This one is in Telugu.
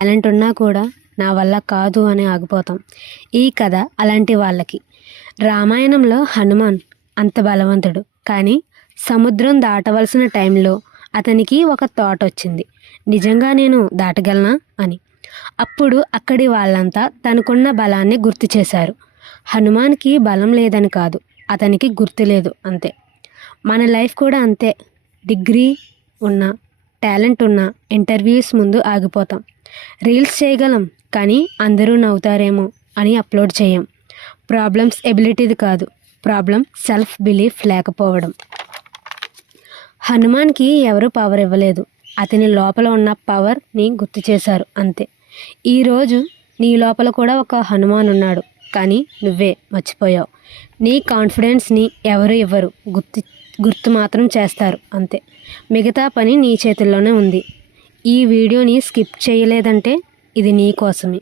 టాలెంట్ ఉన్నా కూడా నా వల్ల కాదు అని ఆగిపోతాం. ఈ కథ అలాంటి వాళ్ళకి. రామాయణంలో హనుమాన్ అంత బలవంతుడు, కానీ సముద్రం దాటవలసిన టైంలో అతనికి ఒక థాట్ వచ్చింది, నిజంగా నేను దాటగలనా అని. అప్పుడు అక్కడి వాళ్ళంతా తనకున్న బలాన్ని గుర్తు చేశారు. హనుమాన్కి బలం లేదని కాదు, అతనికి గుర్తు లేదు అంతే. మన లైఫ్ కూడా అంతే. డిగ్రీ ఉన్నా, టాలెంట్ ఉన్నా ఇంటర్వ్యూస్ ముందు ఆగిపోతాం. రీల్స్ చేయగలం, కానీ అందరూ నవ్వుతారేమో అని అప్లోడ్ చేయం. ప్రాబ్లమ్స్ ఎబిలిటీది కాదు, ప్రాబ్లం సెల్ఫ్ బిలీఫ్ లేకపోవడం. హనుమాన్కి ఎవరు పవర్ ఇవ్వలేదు, అతని లోపల ఉన్న పవర్ని గుర్తు చేశారు అంతే. ఈరోజు నీ లోపల కూడా ఒక హనుమాన్ ఉన్నాడు, కానీ నువ్వే మర్చిపోయావు. నీ కాన్ఫిడెన్స్ని ఎవరు ఇవ్వరు, గుర్తు మాత్రం చేస్తారు అంతే. మిగతా పని నీ చేతుల్లోనే ఉంది. ఈ వీడియోని స్కిప్ చేయలేదంటే ఇది నీ కోసమే.